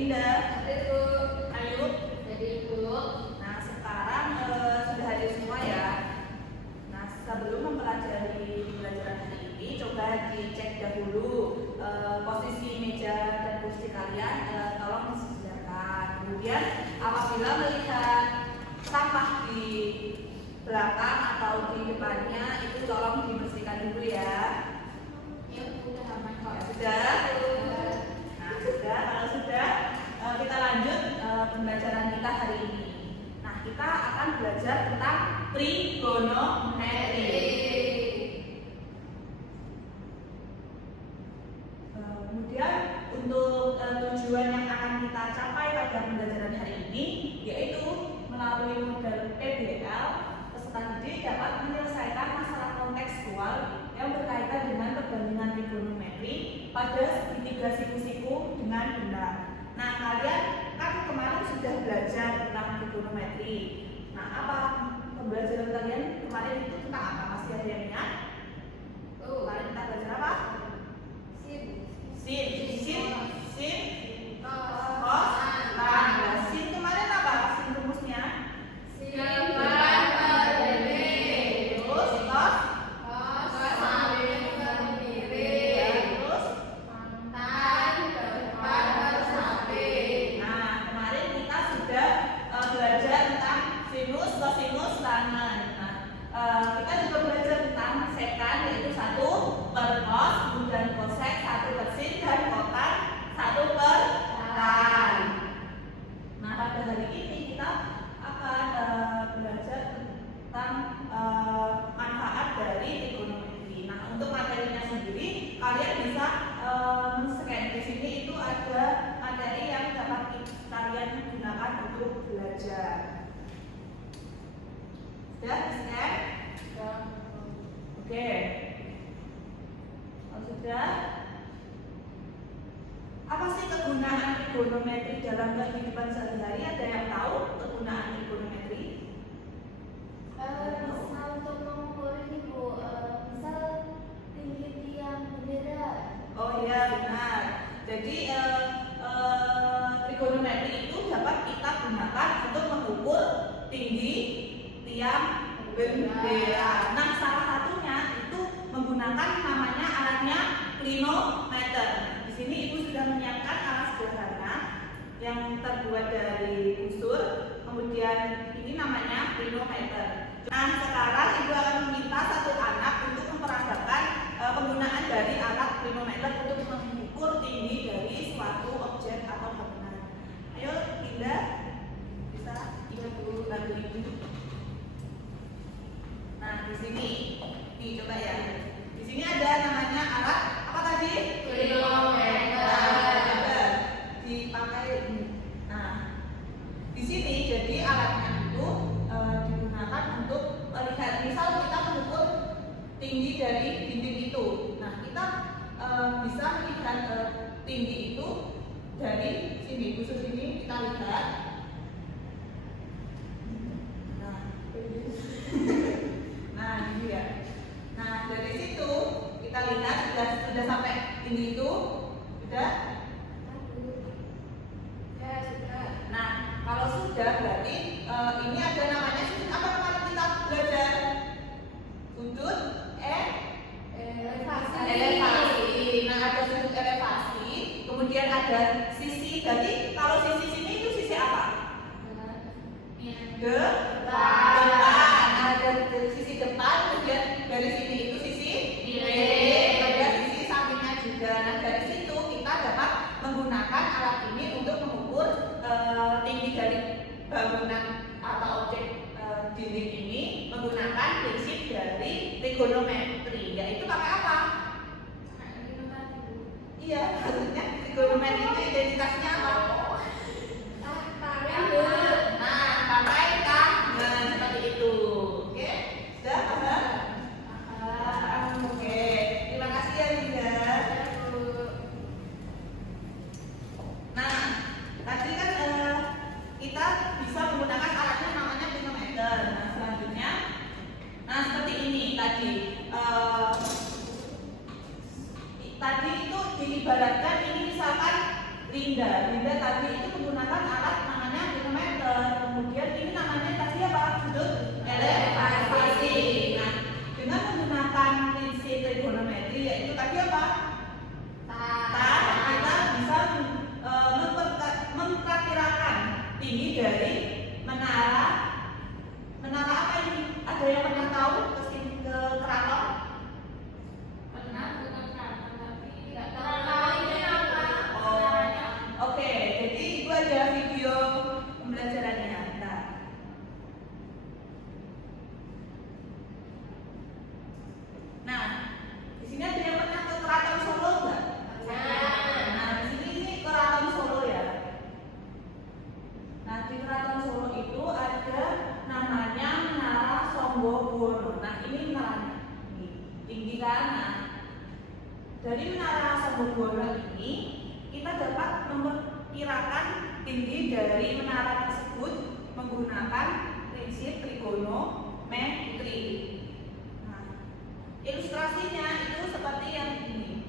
Indah. Hadir, Bu. Ayub. Hadir, Bu. Nah, sekarang sudah hadir semua ya. Nah, sebelum mempelajari pelajaran hari ini, coba dicek dahulu posisi meja dan kursi kalian, tolong disediakan. Kemudian, apabila melihat sampah di belakang atau di depannya, itu tolong dibersihkan dulu ya. Ya, udah aman kok. Sudah? Nah, sudah. Kalau sudah, kita lanjut pembelajaran kita hari ini. Nah, kita akan belajar tentang trigonometri. Kemudian untuk tujuan yang akan kita capai pada pembelajaran hari ini, yaitu melalui model PBL, peserta didik dapat menyelesaikan masalah kontekstual yang berkaitan dengan perbandingan trigonometri pada segitiga siku-siku dengan benar. Nah, kalian kan kemarin sudah belajar tentang trigonometri. Nah, apa pembelajaran kalian kemarin itu tentang apa? Masih ada yang ingat? Kemarin kita belajar apa? Sin, cos, tan. Nah, sin kemarin apa? Sin rumusnya? Terus cos, terus. Nah, kemarin kita sudah belajar tentang sinus, kosinus, tangen. Nah, kita juga belajar tentang sekan, yaitu 1 per cos, kemudian kosek, 1 per sin, dan kotan 1 per tan. Nah, pada hari ini kita akan belajar tentang manfaat dari trigonometri. Nah, untuk materinya sendiri, kalian bisa men-scan. Di sini itu ada materi yang dapat kalian gunakan untuk belajar. Sudah di-scan? Oke. Kalau sudah, apa sih kegunaan trigonometri dalam kehidupan sehari-hari? Ada yang tahu kegunaan trigonometri? Bisa untuk mengukur ini, Bu. Misal tinggi tiang bendera. Oh iya, benar. Jadi trigonometri itu dapat kita gunakan untuk mengukur tinggi tiang bendera. Nah, salah satunya itu menggunakan namanya alatnya klinometer. Di sini Ibu sudah menyiapkan alat sederhana yang terbuat dari busur. Kemudian ini namanya klinometer. Nah, sekarang Ibu akan meminta satu anak untuk memperagakan penggunaan dari alat klinometer untuk mengukur tinggi dari suatu objek atau bangunan. Ayo, Indah, bisa Ibu bantu Ibu. Nah, di sini, nih coba ya. Di sini ada namanya alat apa tadi? Klinometer. Coba dipakai. Nah, di sini jadi alatnya itu digunakan untuk melihat, misal kita mengukur tinggi dari dinding itu. Nah, kita bisa melihat tinggi itu dari sini, khusus ini kita lihat. Nah, ini ya. Nah, dari situ kita lihat sudah sampai tinggi itu, sudah. Ya, sudah. Nah, kalau sudah berarti ini ada namanya sudut apa kemarin kita belajar? Sudut elevasi. Nah, ada sudut elevasi, kemudian ada sisi. Jadi kalau sisi sini itu sisi apa? Depan. Ada sisi depan, kemudian dari sini itu sisi miring, ada sisi sampingnya juga. Nah, dari situ kita dapat menggunakan alat ini untuk mengukur tinggi dari bangunan atau objek dinding ini menggunakan prinsip dari trigonometri, yaitu pakai apa? Iya, maksudnya trigonometri itu identitasnya apa? Nah, pakai tangan seperti itu. Oke, sudah paham? Oke, terima kasih ya Linda. Nah, tadi kan kita bisa menggunakan alatnya namanya klinometer. Nah, selanjutnya, seperti ini tadi. Tadi itu diibaratkan ini misalkan Linda tadi itu menggunakan alat namanya manometer. Kemudian ini namanya tadi apa? Sudut elevasi. Nah, dengan menggunakan prinsip trigonometri yaitu tadi apa? Kita bisa memperkirakan tinggi dari menara apa ini? Ada yang pernah tahu ke keraton? Pernah bukan keraton tapi nggak tahu ini apa. Oke, jadi itu aja video pembelajarannya. Nah, di sini ada yang pernah ke Keraton Solo nggak? Nah, di sini ini Keraton Solo ya. Nah, di Keraton Solo itu ada namanya Menara Songgobuwono. Nah, ini menaranya, ini tinggi kan? Nah, dari Menara Songgobuwono ini kita dapat memperkirakan tinggi dari menara tersebut menggunakan prinsip trigonometri. Nah, ilustrasinya itu seperti yang ini.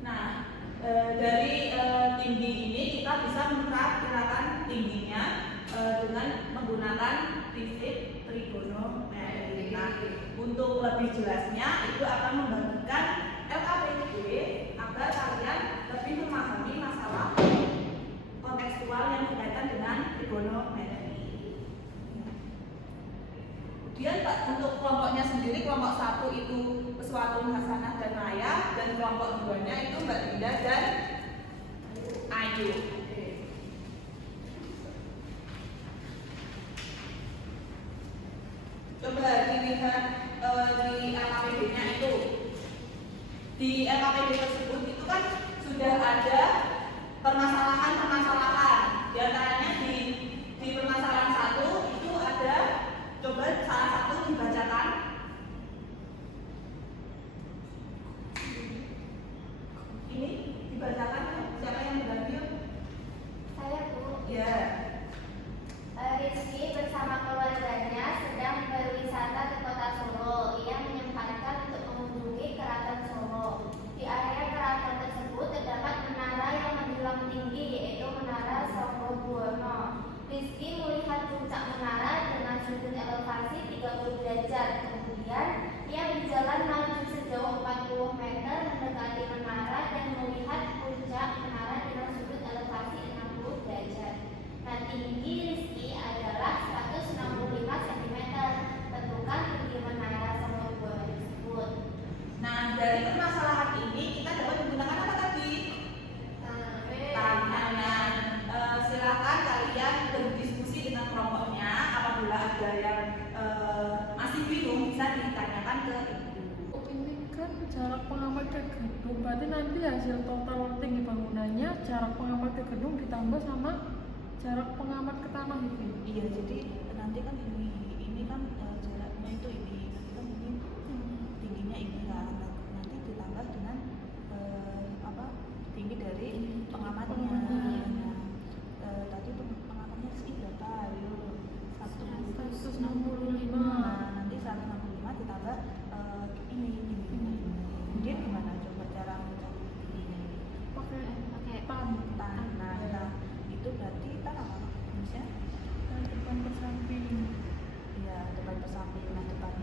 Nah, dari tinggi ini kita bisa memperkirakan tingginya dengan menggunakan prinsip trigonometri. Nah, untuk lebih jelasnya itu akan membagikan LKPD agar kalian lebih memahami masalah kontekstual yang berkaitan dengan trigonometri. Kemudian untuk kelompoknya sendiri, kelompok 1 itu Peswatun, Hasanah dan Maya, dan kelompok 2-nya itu Mbak Dinda dan Ayu. Coba dilihat di LKPD-nya itu. Di LKPD tersebut itu kan sudah ada permasalahan-permasalahan. Di antaranya di permasalahan 1 itu ada, coba salah satu dibacakan. Ini dibacakan ya? Siapa yang berbagi? Saya Bu. Ya. Rizky bersama keluarganya sedang berwisata ke kota Solo. Ia menyempatkan untuk mengunjungi Keraton Solo. Di area keraton tersebut terdapat menara yang menjulang tinggi, yaitu Menara Songgobuwono. Rizky melihat puncak menara dengan sudut elevasi 30 derajat. Kemudian ia berjalan maju sejauh 40 meter mendekati menara dan melihat puncak menara dengan sudut elevasi 60 derajat. Nah, tinggi Rizky adalah 165 cm. Tentukan tinggi menara Songgobuwono tersebut. Nah, dari permasalahan ini kita dapat menggunakan apa tadi? Tangan. Silakan kalian berdiskusi dengan kelompoknya. Apabila ada yang masih bingung bisa ditanyakan ke ibu. Ini kan jarak pengamat ke gedung, berarti nanti hasil total tinggi bangunannya jarak pengamat ke gedung ditambah sama jarak pengamat ke tanah itu. Iya, jadi nanti kan ini kan jaraknya itu ini, nanti kan ini tingginya ini kan, nanti ditambah dengan tinggi dari pengamatnya. Nah, tadi pengamatnya sih berapa? Ayo, 165. Nah, nanti 165 ditambah ini. Kemudian gimana coba cara mencari tingginya? Pakai Tan. Nah, itu berarti kan apa? Maksudnya depan ke samping. iya, depan ke samping. Nah, depannya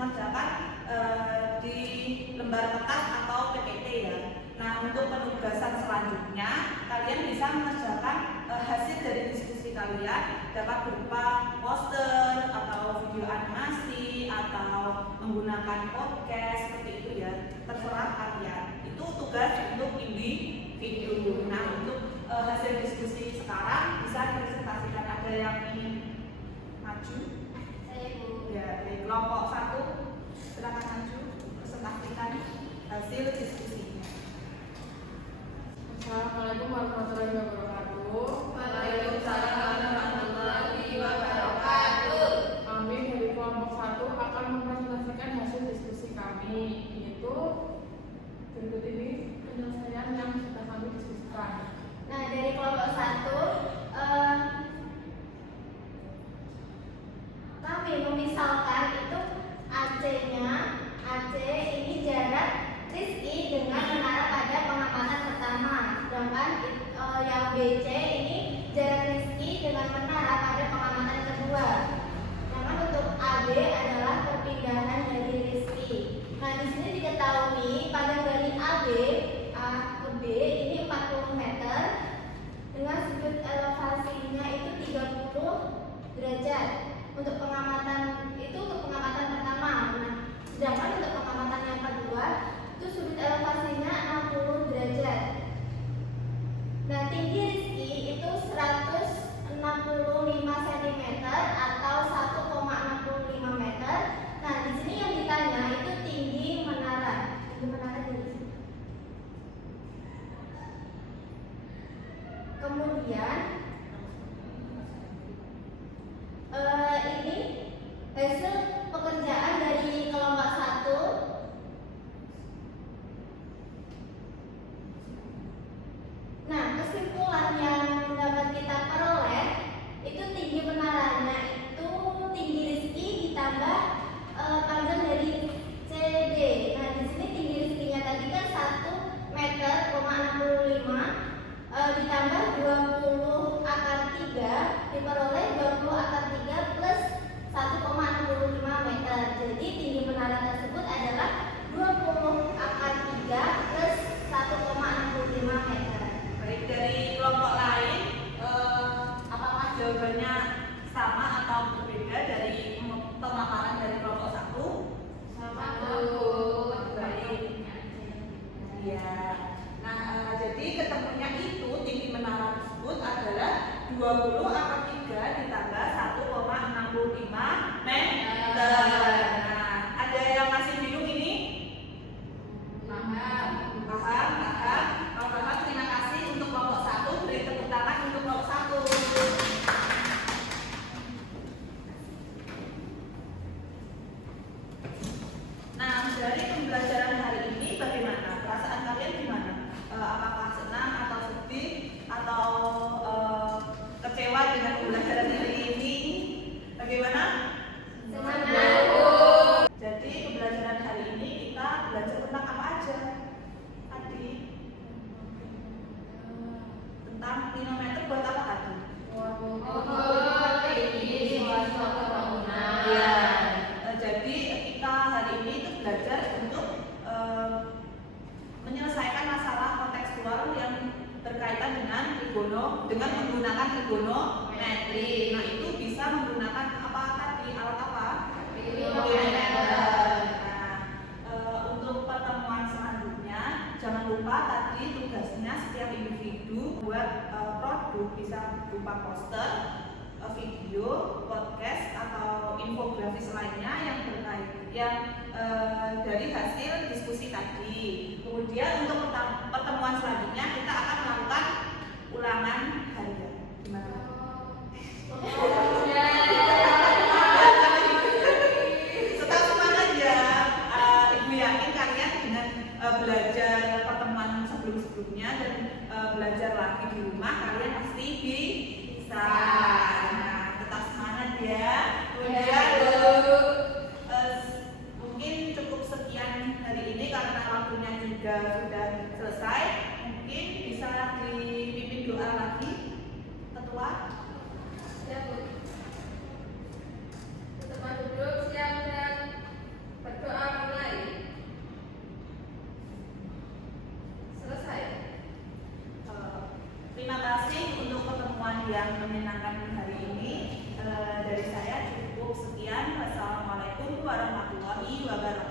mengerjakan di lembar kertas atau PPT ya. Nah, untuk penugasan selanjutnya kalian bisa mengerjakan hasil dari diskusi kalian, dapat berupa poster atau video animasi atau menggunakan podcast seperti itu ya, terserah kalian. Itu tugas untuk individu. Nah, untuk hasil diskusi sekarang bisa dipresentasikan. Ada yang ingin maju? Saya Bu. Ya, dari kelompok 1 silakan maju presentasikan hasil diskusinya. Assalamualaikum warahmatullahi wabarakatuh. Waalaikumsalam warahmatullahi wabarakatuh. Kami dari kelompok 1 akan mempresentasikan hasil diskusi kami, yaitu berikut ini penyelesaian yang sudah kami diskusikan. Nah, dari kelompok 1 kami memisalkan itu AC ini jarak Rizky dengan menara pada pengamatan pertama, sedangkan yang BC ini jarak Rizky dengan menara pada pengamatan kedua. Sedangkan untuk AB adalah perpindahan dari Rizky. Nah, di sini diketahui panjang dari AB A ke B ini 40 meter dengan sudut elevasinya itu 30 derajat. Untuk pengamatan itu untuk pengamatan pertama. Nah, sedangkan untuk pengamatan yang kedua itu sudut elevasinya 60 derajat. Nah, tinggi Rizky itu 165 cm atau 1,65 meter. Nah, di sini yang ditanya itu tinggi menara. Tinggi menara di sini. Kemudian ini hasil pekerjaan dari kelompok 1. Nah, kesimpulan yang dapat kita peroleh itu tinggi menaranya itu tinggi Rizky ditambah panjang dari CD. Nah, di sini tinggi Rizky-nya tadi kan 1 meter, 65 ditambah 20 akar 3 diperoleh 20 akar 3 plus 1,65 meter. Jadi tinggi menara tersebut adalah 20 akar 3 plus 1,65 meter. Baik, dari kelompok lain, apakah jawabannya sama atau berbeda dari pemaparan dari kelompok 1? Sama Baik. Iya. Nah, jadi ketemunya itu tinggi menara tersebut adalah 20 akar 3 ditambah 1,65 meter. Nah, ada yang masih bingung ini? Paham. Kalau paham, terima kasih untuk kelompok 1. Beri tepuk tangan untuk kelompok 1. Nah, dari pembelajaran hari ini bagaimana? Perasaan kalian gimana? Apakah senang atau sedih atau kecewa dengan pembelajaran hari ini? Bagaimana? Senang. Jadi pembelajaran hari ini kita belajar tentang apa aja? Tadi tentang manometer buat apa tadi? Ya, jadi kita hari ini itu belajar untuk menyelesaikan masalah kontekstual yang berkaitan dengan menggunakan trigonometri. Nah, itu bisa menggunakan apa tadi? Alat apa? Trigonometer. Nah, untuk pertemuan selanjutnya jangan lupa tadi tugasnya setiap individu buat produk bisa berupa poster, video, podcast atau infografis lainnya yang terkait dari hasil diskusi tadi. Kemudian untuk pertemuan selanjutnya kita akan melakukan ulangan harian. Gimana? Tetap semangat ya. Ibu yakin kalian dengan belajar pertemuan sebelum-sebelumnya dan belajar lagi di rumah kalian pasti bisa. Nah, tetap semangat ya. Kemudian mungkin cukup sekian hari ini karena waktunya juga sudah selesai. Mungkin bisa dipimpin doa lagi, Ketua. Ya, Bu. Tempat duduk siap dan yang menyenangkan hari ini. Dari saya cukup sekian. Wassalamualaikum warahmatullahi wabarakatuh.